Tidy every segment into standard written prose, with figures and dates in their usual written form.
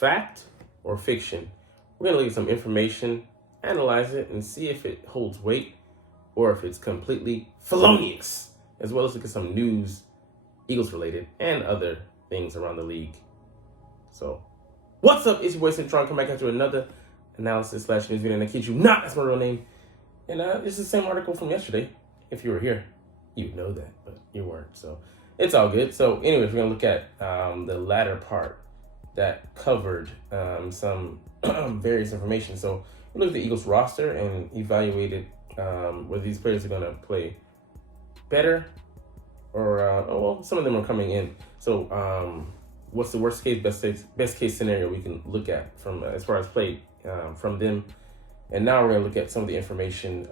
fact or fiction. We're going to look at some information, analyze it, and see if it holds weight or if it's completely felonious, as well as look at some news, Eagles related, and other things around the league. So, what's up? It's your boy Cintron. Come back after another analysis / news video, and I kid you not, that's my real name. And this is the same article from yesterday. If you were here, you would know that, but you weren't, so it's all good. So, anyways, we're gonna look at the latter part that covered some various information. So, we looked at the Eagles roster and evaluated whether these players are gonna play better or well, some of them are coming in. So, what's the worst case, best case scenario we can look at from as far as play from them? And now we're gonna look at some of the information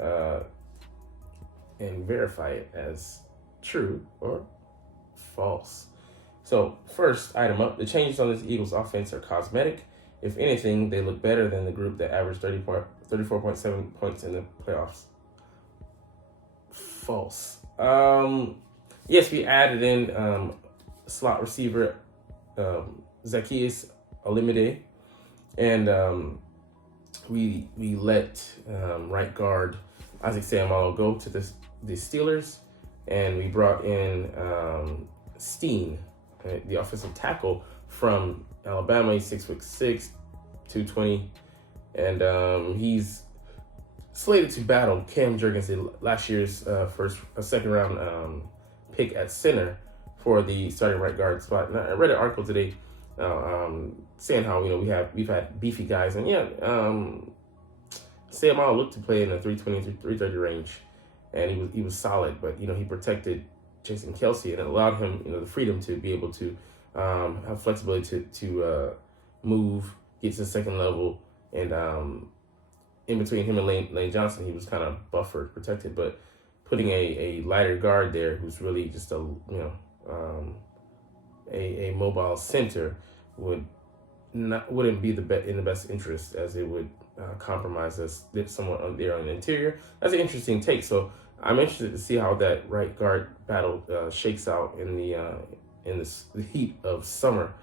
and verify it as true or false. So first item up, the changes on this Eagles offense are cosmetic. If anything, they look better than the group that averaged 34.7 points in the playoffs. False. Yes, we added in slot receiver Zacchaeus Olamide, and we let right guard Isaac Seumalo go to the Steelers, and we brought in Steen, the offensive tackle from Alabama. He's 6'6", 220, and he's slated to battle Cam Jurgens, last year's second round pick at center for the starting right guard spot. And I read an article today saying how we've had beefy guys, and Seumalo looked to play in the 320 to 330 range, and he was solid, but he protected Jason Kelsey, and it allowed him the freedom to be able to have flexibility to move, get to the second level, and in between him and Lane Johnson, he was kind of buffered, protected, but putting a lighter guard there who's really just a mobile center wouldn't be in the best interest, as it would compromise us someone there on the interior. That's an interesting take. So I'm interested to see how that right guard battle shakes out in the heat of summer.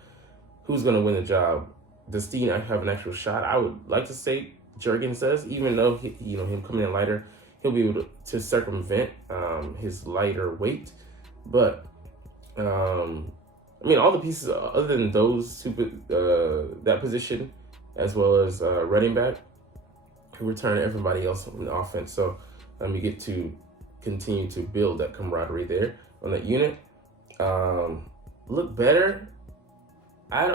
Who's going to win the job? Does Steen have an actual shot? I would like to say Jurgens does, even though him coming in lighter, he'll be able to circumvent his lighter weight. But all the pieces other than those two, that position, as well as running back, who return everybody else in the offense. So we get to continue to build that camaraderie there on that unit. Look better. I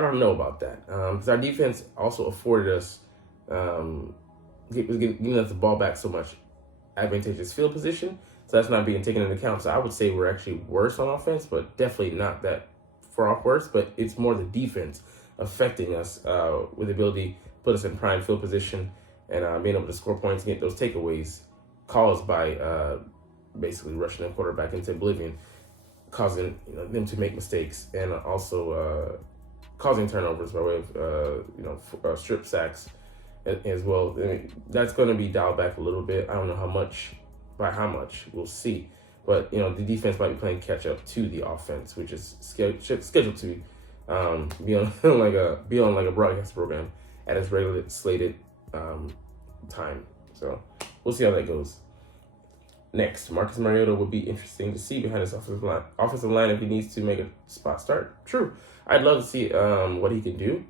don't know about that, because our defense also afforded us giving us the ball back so much advantageous field position. So that's not being taken into account. So I would say we're actually worse on offense, but definitely not that far off worse. But it's more the defense affecting us with the ability to put us in prime field position and being able to score points and get those takeaways caused by basically rushing the quarterback into oblivion, causing them to make mistakes, and also causing turnovers by way of strip sacks as well. That's going to be dialed back a little bit. I don't know how much. By how much, we'll see. But the defense might be playing catch up to the offense, which is scheduled to be on like a broadcast program at its regular slated time. So we'll see how that goes. Next, Marcus Mariota will be interesting to see behind his offensive line if he needs to make a spot start. True, I'd love to see what he can do.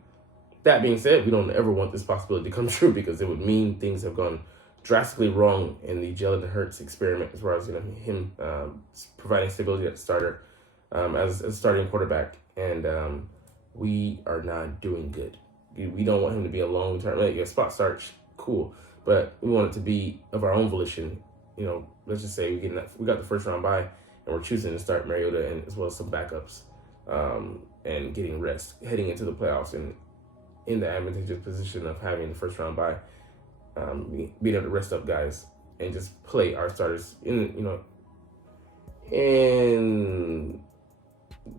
That being said, we don't ever want this possibility to come true, because it would mean things have gone drastically wrong in the Jalen Hurts experiment, as far as him providing stability at the starter as a starting quarterback, and we are not doing good. We don't want him to be a long term. A spot start, cool, but we want it to be of our own volition. Let's just say we got the first round bye, and we're choosing to start Mariota and as well as some backups, and getting rest heading into the playoffs, and in the advantageous position of having the first round bye. Being able to rest up guys and just play our starters in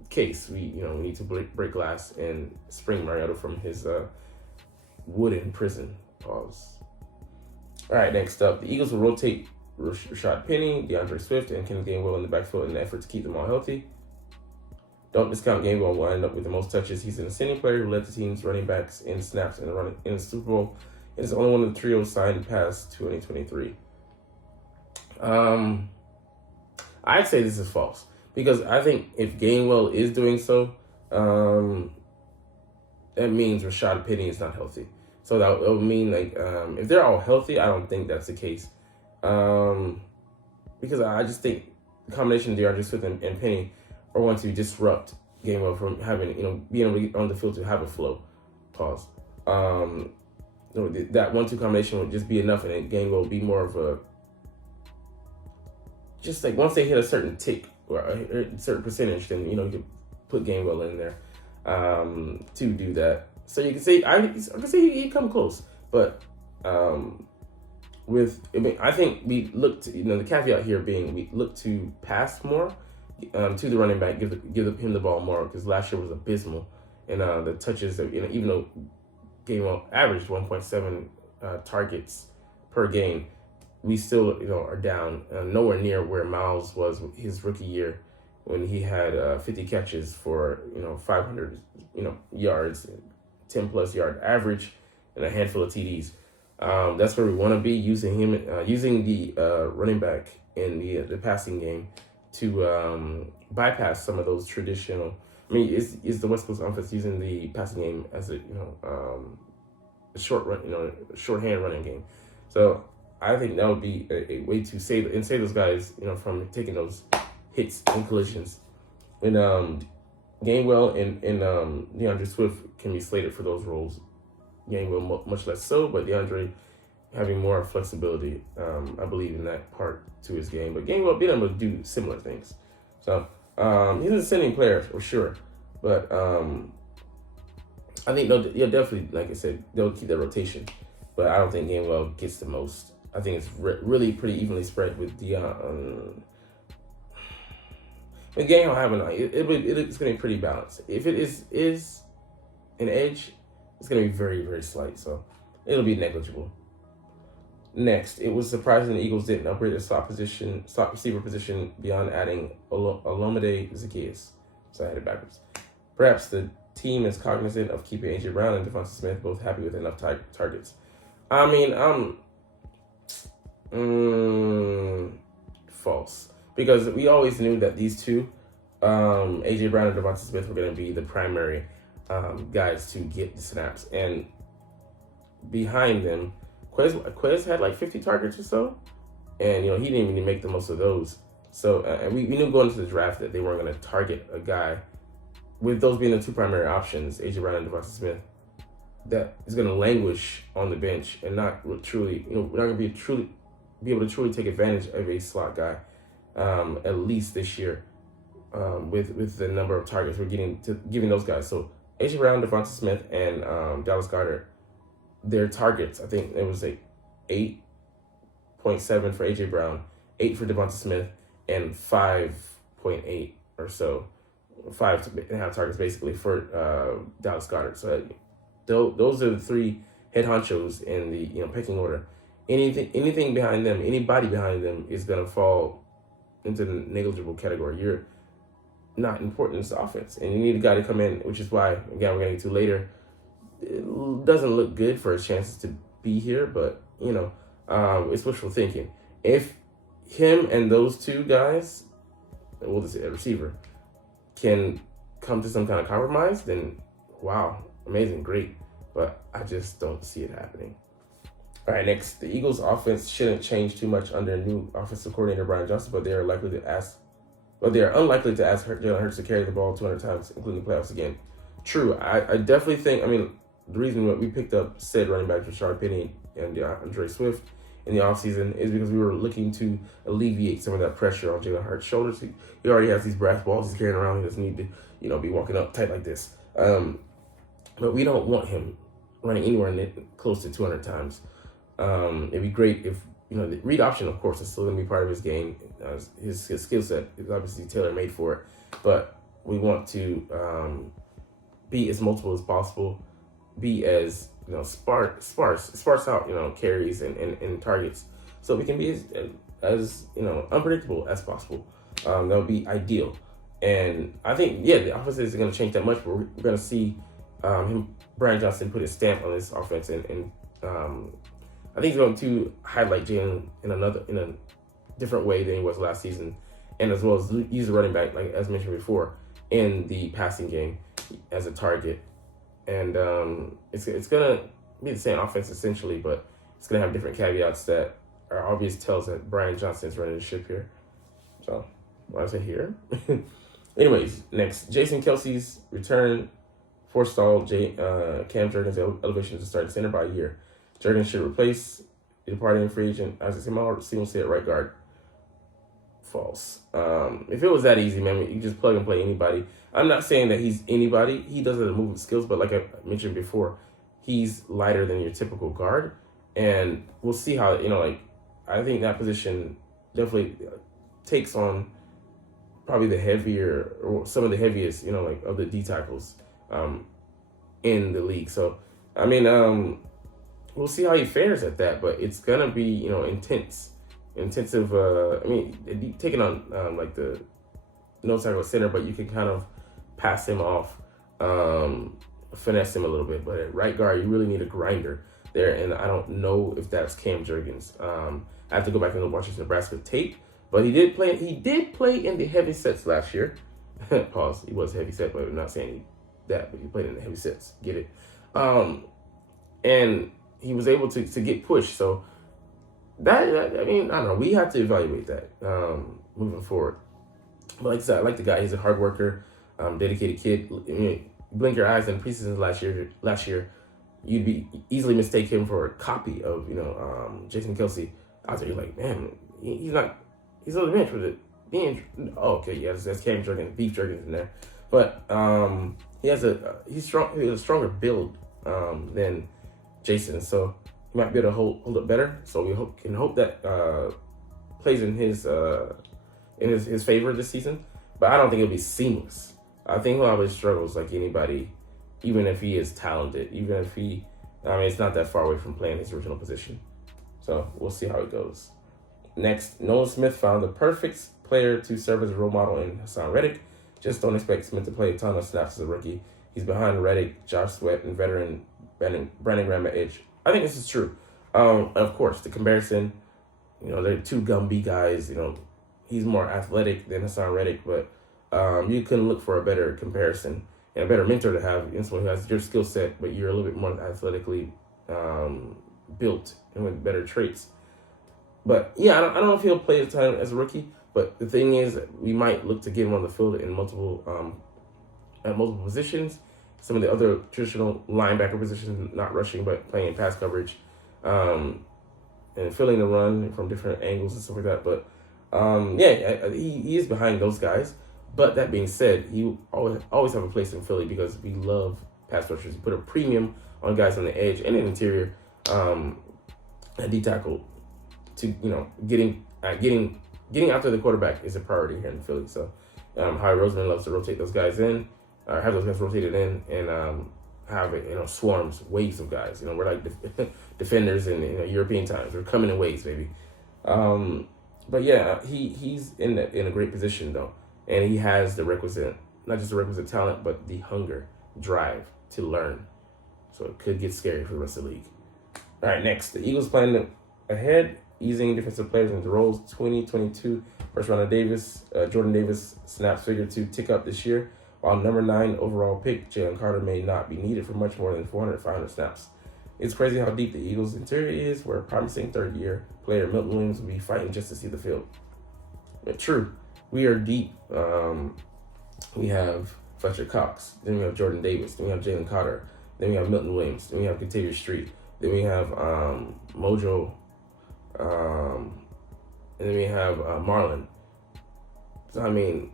case we need to break glass and spring Mariota from his wooden prison. Pause. All right, next up, the Eagles will rotate Rashad Penny, Deandre Swift, and Kenneth Gainwell in the backfield in an effort to keep them all healthy. Don't discount Gainwell will end up with the most touches. He's an ascending player who led the team's running backs in snaps in the Super Bowl. It is only one of the trios signed past 2023. I'd say this is false because I think if Gainwell is doing so, that means Rashad Penny is not healthy. So that would mean if they're all healthy, I don't think that's the case. Because I just think the combination of DeAndre Swift and Penny are going to disrupt Gainwell from having, being able to get on the field to have a flow. Pause. That 1-2 combination would just be enough, and then Gainwell will be more of a, just like once they hit a certain tick or a certain percentage, then you can put Gainwell in there to do that. So you can say I can say he come close, but I think we look to, the caveat here being we look to pass more to the running back, give him the ball more, because last year was abysmal, and the touches that even though Gainwell averaged 1.7 targets per game, we still are down nowhere near where Miles was his rookie year when he had 50 catches for 500 yards, 10 plus yard average, and a handful of TDs. That's where we want to be, using him, using the running back in the passing game to bypass some of those traditional. Is the West Coast offense using the passing game as a a short run, shorthand running game? So I think that would be a way to save those guys, from taking those hits and collisions. And Gainwell and DeAndre Swift can be slated for those roles. Gainwell much less so, but DeAndre having more flexibility, I believe, in that part to his game. But Gainwell being able to do similar things. So he's an ascending player for sure. But I think they'll definitely, like I said, they'll keep that rotation. But I don't think Gainwell gets the most. I think it's really pretty evenly spread with Deandre. But Gainwell having it's going to be pretty balanced. If it is an edge, it's going to be very, very slight. So it'll be negligible. Next, it was surprising the Eagles didn't upgrade the slot receiver position beyond adding Olamide Zaccheaus. So I had it backwards. Perhaps the team is cognizant of keeping A.J. Brown and Devonta Smith both happy with enough targets. False. Because we always knew that these two, A.J. Brown and Devonta Smith, were going to be the primary guys to get the snaps. And behind them, Quez had like 50 targets or so. And, he didn't even make the most of those. So, and we knew going into the draft that they weren't going to target a guy, with those being the two primary options, A.J. Brown and Devonta Smith, that is going to languish on the bench and not truly, we're not going to be able to truly take advantage of a slot guy, at least this year, with the number of targets we're giving those guys. So A.J. Brown, Devonta Smith, and Dallas Goedert, their targets, I think it was like 8.7 for A.J. Brown, 8 for Devonta Smith, and 5.8 or so, 5.5 targets basically for Dallas Goedert. So those are the three head honchos in the pecking order. Anything behind them, anybody behind them is gonna fall into the negligible category. You're not important in this offense, and you need a guy to come in, which is why, again, we're gonna get to later. It doesn't look good for his chances to be here, but it's wishful thinking. If him and those two guys, we'll just say a receiver, can come to some kind of compromise, then wow, amazing, great. But I just don't see it happening. All right, next, the Eagles' offense shouldn't change too much under new offensive coordinator Brian Johnson, but they are unlikely to ask Jalen Hurts to carry the ball 200 times, including the playoffs again. True, I definitely think. The reason that we picked up said running back Rashad Penny and DeAndre Swift in the offseason is because we were looking to alleviate some of that pressure on Jalen Hurts' shoulders. He already has these brass balls he's carrying around. He doesn't need to, be walking up tight like this. But we don't want him running anywhere close to 200 times. It'd be great if, the read option, of course, is still going to be part of his game. His skill set is obviously tailor-made for it. But we want to be as multiple as possible, be as, sparse out, carries and targets, so we can be as unpredictable as possible. That would be ideal. And I think, the offense isn't going to change that much, but we're going to see Brian Johnson, put his stamp on this offense. And I think he's going to highlight Jalen in a different way than he was last season. And as well as use the running back, like as mentioned before, in the passing game as a target. And it's going to be the same offense essentially, but it's going to have different caveats that are obvious tells that Brian Johnson is running the ship here. So, what I say here. Anyways, next, Jason Kelsey's return forestalled Cam Jurgens' elevation to start center by a year. Jurgens should replace the departing free agent Isaac seamlessly at right guard. False. If it was that easy, man, you just plug and play anybody. I'm not saying that he's anybody. He does have the movement skills, but like I mentioned before, he's lighter than your typical guard. And we'll see how, I think that position definitely takes on probably the heavier, or some of the heaviest, of the D tackles in the league. So, I mean, we'll see how he fares at that, but it's going to be, intensive. Taking on like the no tackle center, but you can kind of pass him off, finesse him a little bit. But at right guard, you really need a grinder there, and I don't know if that's Cam Jurgens. I have to go back and watch his Nebraska tape, but he did play in the heavy sets last year. Pause. He was heavy set, but I'm not saying that, but he played in the heavy sets. Get it? And he was able to get pushed. So that I don't know. We have to evaluate that moving forward. But like I said, I like the guy. He's a hard worker, dedicated kid. Blink your eyes in preseason last year, you'd be easily mistake him for a copy of Jason Kelsey. Out there, you're like, man, he's on the bench with it. That's Cam Jurgens, Beef Jurgens in there. But he's strong. He has a stronger build than Jason, so he might be able to hold up better. So we hope that plays in his favor this season. But I don't think it'll be seamless. I think he'll have his struggles like anybody, even if he is talented. Even if it's not that far away from playing his original position. So we'll see how it goes. Next, Nolan Smith found the perfect player to serve as a role model in Hassan Reddick. Just don't expect Smith to play a ton of snaps as a rookie. He's behind Reddick, Josh Sweat, and veteran Brandon Graham at edge. I think this is true. Of course, the comparison, they're two Gumby guys. He's more athletic than Hassan Reddick, but you couldn't look for a better comparison and a better mentor to have. Someone who has your skill set, but you're a little bit more athletically built and with better traits. But yeah, I don't know if he'll play a ton as a rookie. But the thing is, we might look to get him on the field in multiple positions. Some of the other traditional linebacker positions, not rushing but playing pass coverage, and filling the run from different angles and stuff like that. But he is behind those guys. But that being said, he always have a place in Philly because we love pass rushers. We put a premium on guys on the edge and in the interior, at D tackle, to getting after the quarterback is a priority here in Philly. So Howie Roseman loves to rotate those guys in, have those guys rotated in, and have it swarms, waves of guys. We're like defenders in European times. We're coming in waves, baby. But yeah, he's in a great position though, and he has the requisite, not just the requisite talent, but the hunger, drive to learn. So it could get scary for the rest of the league. All right, next, the Eagles plan ahead, easing defensive players into roles. 2022 first rounder Jordan Davis snaps figure to tick up this year, while number 9 overall pick Jalen Carter may not be needed for much more than 500 snaps. It's crazy how deep the Eagles' interior is, where a promising third-year player Milton Williams will be fighting just to see the field. But true, we are deep. We have Fletcher Cox, then we have Jordan Davis, then we have Jalen Carter, then we have Milton Williams, then we have Contavious Street, then we have Mojo, and then we have Marlon. So I mean,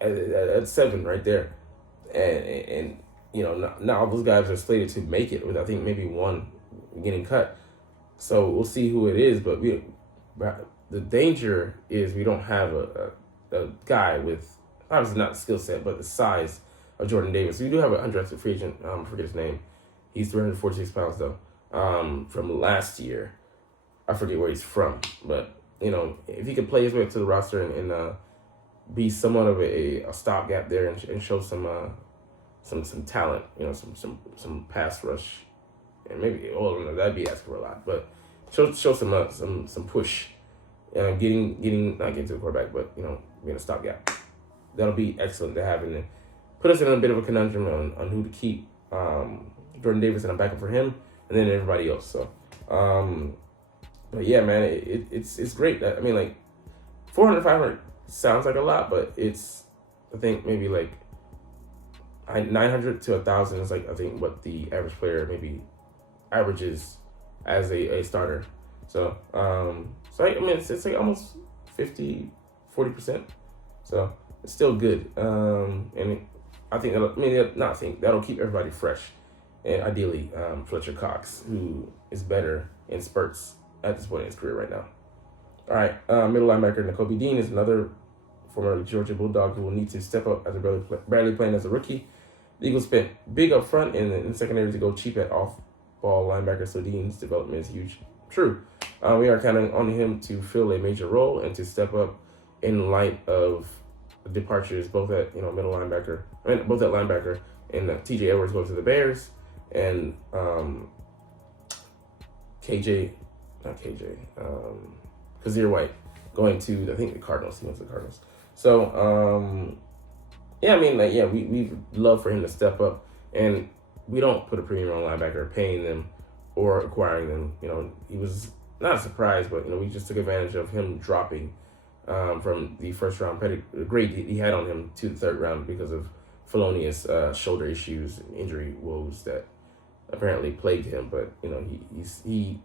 at 7 right there, and now all those guys are slated to make it, with I think maybe one getting cut. So we'll see who it is, but the danger is we don't have a guy with, obviously not the skill set, but the size of Jordan Davis. We do have an undrafted free agent. I forget his name. He's 346 pounds though. From last year, I forget where he's from, but if he could play his way up to the roster and be somewhat of a stopgap there and show some talent, some pass rush, and maybe that'd be asking for a lot, but show some push, getting not getting to the quarterback, but being a stopgap. That'll be excellent to have, and put us in a bit of a conundrum on who to keep. Jordan Davis and I'm backing for him, and then everybody else. So, but yeah, man, it's great. I mean, like 400, 500 sounds like a lot, but it's, I think maybe like 900 to 1,000 is like, I think what the average player maybe averages as a starter. So, I mean, it's like almost 40%. So it's still good. And I think that'll keep everybody fresh. And ideally, Fletcher Cox, who is better in spurts at this point in his career right now. All right, middle linebacker Nakobe Dean is another former Georgia Bulldog who will need to step up as barely playing as a rookie. The Eagles spent big up front and in the secondary to go cheap at off-ball linebacker, so Dean's development is huge. True. We are counting on him to fill a major role and to step up in light of departures, both at both at linebacker, and T.J. Edwards going to the Bears, and Kazir White going to, I think, the Cardinals. He went to the Cardinals. So, we'd love for him to step up, and we don't put a premium on linebacker, paying them or acquiring them. He was not a surprise, but, we just took advantage of him dropping from the first round grade he had on him to the third round because of felonious shoulder issues and injury woes that apparently plagued him. But, he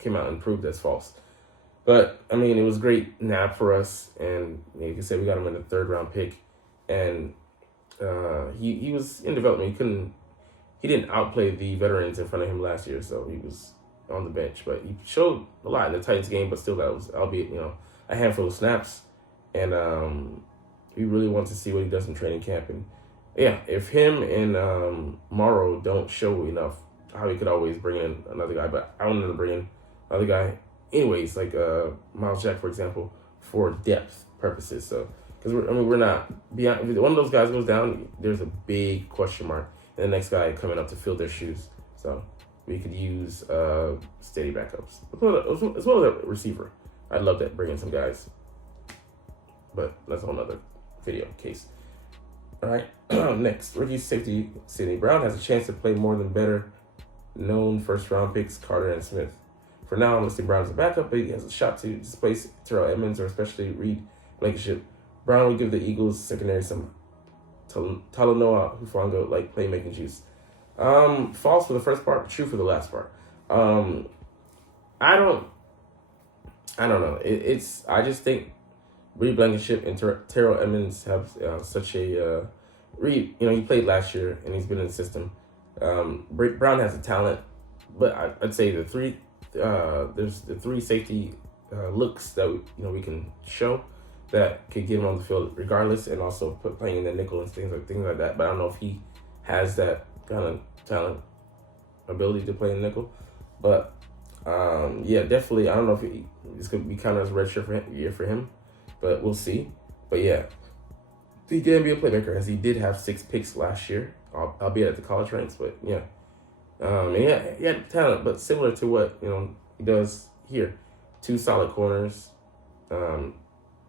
came out and proved that's false. But, I mean, it was great nap for us, and like I said, we got him in the third round pick, and he was in development. He didn't outplay the veterans in front of him last year, so he was on the bench. But he showed a lot in the Titans game, but still that was, albeit, a handful of snaps. And we really want to see what he does in training camp. And yeah, if him and Morrow don't show enough, Howie could always bring in another guy, but I wanted to bring in another guy anyways, like Miles Jack, for example, for depth purposes. So, because we're not beyond. If one of those guys goes down, there's a big question mark. And the next guy coming up to fill their shoes. So we could use steady backups as well as a receiver. I'd love that, bring in some guys, but that's a whole nother video case. All right, next, rookie safety Sidney Brown has a chance to play more than better known first round picks Carter and Smith. For now, I'm listing Brown as a backup, but he has a shot to displace Terrell Edmonds or especially Reed Blankenship. Brown will give the Eagles secondary some Talanoa Hufanga like playmaking juice. False for the first part, true for the last part. I don't know. I just think Reed Blankenship and Terrell Edmonds have such a Reed. He played last year and he's been in the system. Brown has the talent, but I'd say there's the three safety looks that we can show that could get him on the field regardless, and also playing in the nickel and things like that. But I don't know if he has that kind of talent, ability to play in nickel. But definitely, I don't know if this could be kind of a redshirt year for him, but we'll see. But yeah, he can be a playmaker, as he did have 6 picks last year, albeit at the college ranks. But yeah, he had talent, but similar to what he does here. 2 solid corners.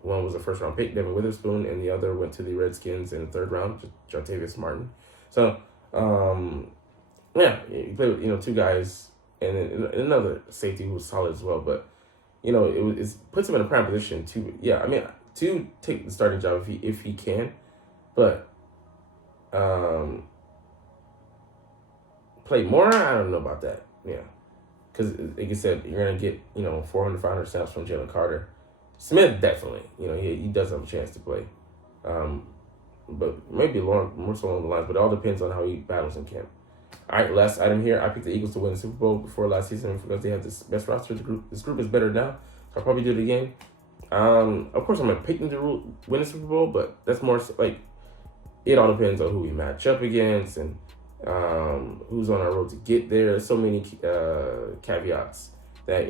One was a first round pick, Devin Witherspoon, and the other went to the Redskins in the third round, Jartavius Martin. So he played with 2 guys and another safety who was solid as well. But it puts him in a prime position to take the starting job if he can, but play more. I don't know about that. Yeah, because like you said, you're gonna get 400, 500 snaps from Jalen Carter. Smith definitely, he does have a chance to play, but maybe more so along the lines. But it all depends on how he battles in camp. All right, last item here. I picked the Eagles to win the Super Bowl before last season because they have this best roster. This group is better now. So I'll probably do it again. Of course, I'm gonna pick them to win the Super Bowl, but that's more like it all depends on who we match up against and who's on our road to get there. There's so many caveats that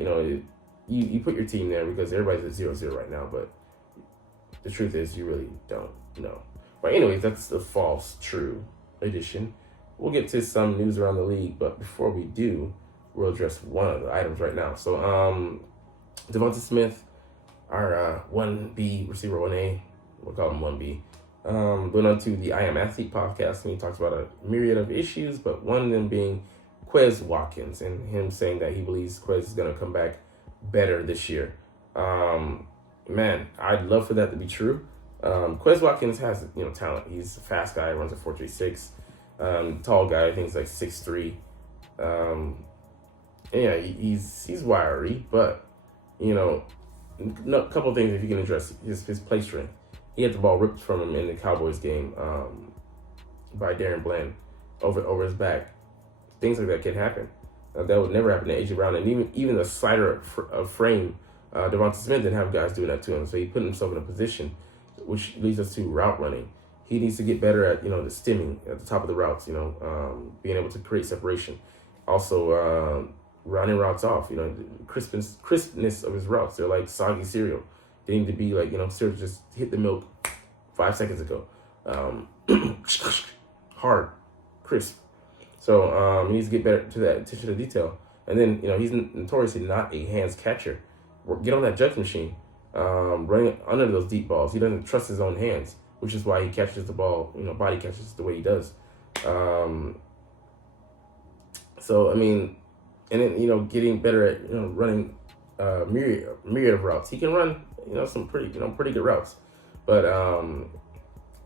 you put your team there because everybody's at 0-0 right now. But the truth is you really don't know. But anyways, that's the false true edition. We'll get to some news around the league, but before we do, we'll address one of the items right now. So, Devonta Smith, our 1B receiver, 1A, we'll call him 1B, went on to the I Am Athlete podcast, and he talks about a myriad of issues, but one of them being Quez Watkins, and him saying that he believes Quez is going to come back better this year. Man, I'd love for that to be true. Quez Watkins has, talent. He's a fast guy, runs a 4.36. Tall guy, I think he's like 6'3". Yeah, he's wiry, but a couple of things if you can address his play strength. He had the ball ripped from him in the Cowboys game by Darren Bland over his back. Things like that can happen. That would never happen to A.J. Brown, and even the slider of frame, Devonta Smith didn't have guys doing that to him, so he put himself in a position, which leads us to route running. He needs to get better at the stemming at the top of the routes, being able to create separation. Also, rounding routes off, the crispness of his routes. They're like soggy cereal. They need to be like, cereal just hit the milk 5 seconds ago. Hard, crisp. So he needs to get better to that attention to detail. And then, he's notoriously not a hands catcher. Get on that judge machine, running under those deep balls. He doesn't trust his own hands, which is why he catches the ball, body catches the way he does. So, I mean, and then, getting better at, running myriad of routes. He can run, some pretty good routes. But,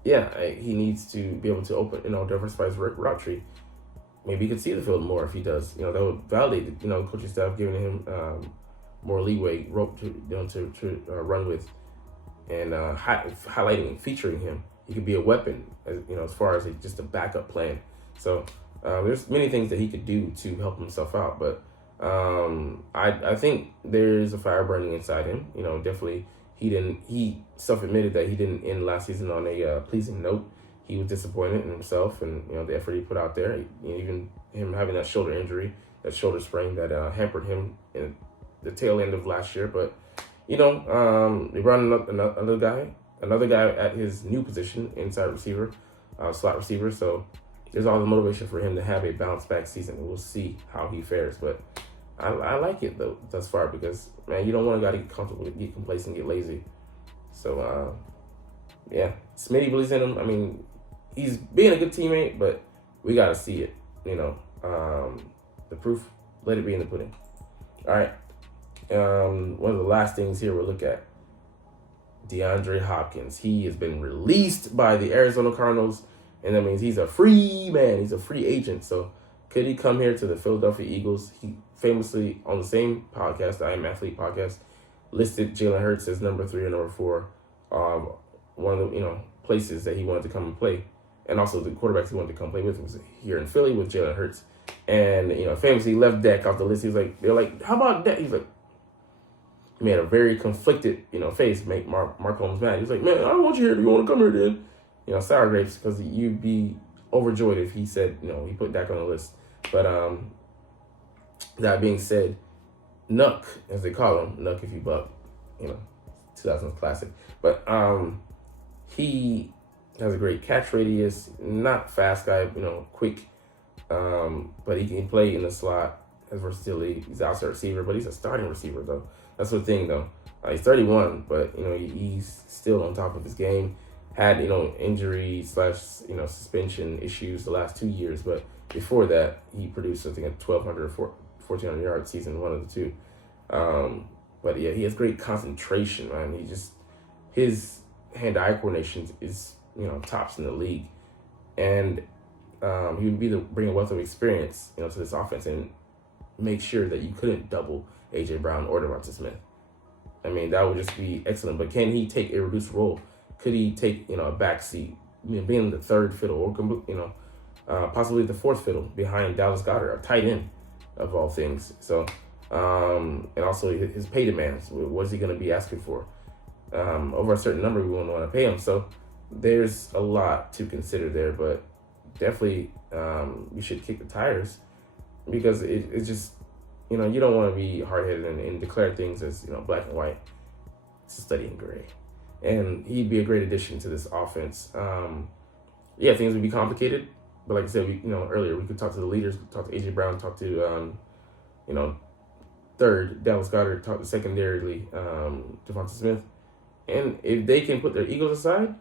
he needs to be able to open, diversify his route tree. Maybe he could see the field more if he does. That would validate, coaching staff giving him more leeway, rope to run with, and highlighting and featuring him. He could be a weapon, as far as just a backup plan. So there's many things that he could do to help himself out. But I think there's a fire burning inside him. Definitely he self-admitted that he didn't end last season on a pleasing note. He was disappointed in himself and the effort he put out there. Even him having that shoulder injury, that shoulder sprain that hampered him in the tail end of last year. But they brought another guy at his new position, inside receiver, slot receiver. So there's all the motivation for him to have a bounce back season. And we'll see how he fares. But I like it though thus far because man, you don't want a guy to get comfortable, get complacent, get lazy. So Smitty believes in him. I mean, he's being a good teammate, but we got to see it, the proof, let it be in the pudding. All right. One of the last things here we'll look at, Deandre Hopkins. He has been released by the Arizona Cardinals, and that means he's a free man. He's a free agent. So could he come here to the Philadelphia Eagles? He famously, on the same podcast, the I Am Athlete podcast, listed Jalen Hurts as number 3 or number 4. One of the, places that he wanted to come and play. And also the quarterbacks he wanted to come play with was here in Philly with Jalen Hurts. And, famously left Dak off the list. He was like, they're like, how about Dak? He's like, he made a very conflicted, face, make Mark Holmes mad. He's like, man, I don't want you here. Do you want to come here, dude? Sour grapes, because you'd be overjoyed if he said, he put Dak on the list. But that being said, Nuck, as they call him, Nuck if you buck, 2000s classic. But he has a great catch radius, not fast guy, quick, but he can play in the slot, has versatility. He's outside receiver, but he's a starting receiver, though. That's the thing, though. He's 31, but, he's still on top of his game. Had, injury / suspension issues the last 2 years, but before that, he produced, I think, a 1,200 or 1,400 yard season, one of the two. But yeah, he has great concentration, man. His hand-eye coordination is, tops in the league. And he would bring a wealth of experience, to this offense and make sure that you couldn't double A.J. Brown or Devonta Smith. I mean, that would just be excellent. But can he take a reduced role? Could he take, a back seat, being the third fiddle or, possibly the fourth fiddle behind Dallas Goedert, a tight end of all things. So, and also his pay demands. What is he going to be asking for? Over a certain number, we won't want to pay him. So there's a lot to consider there, but definitely you should kick the tires because it's just, you don't want to be hard-headed and declare things as, black and white. It's a study in gray. and he'd be a great addition to this offense. Yeah, things would be complicated, but like I said, earlier, we could talk to the leaders, talk to AJ Brown, talk to third Dallas Goedert, talk to secondarily Devonta Smith, and if they can put their egos aside,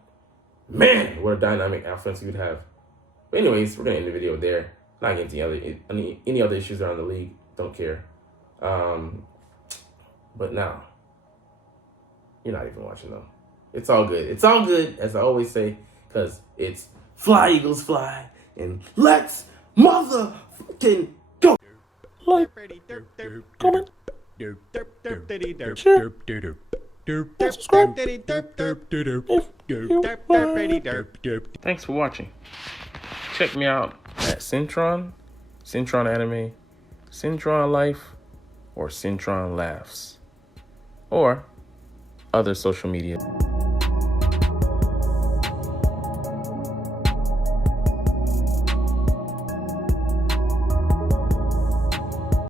man, what a dynamic offense we would have. But anyways, we're gonna end the video there. Not getting into any other issues around the league. Don't care. But now, you're not even watching though. It's all good. It's all good, as I always say, because it's fly, Eagles, fly, and let's motherfucking go. Like, comment, share, and subscribe if you like. Thanks for watching. Check me out at Cintron, Cintron Anime, Cintron Life, or Cintron Laughs, or other social media.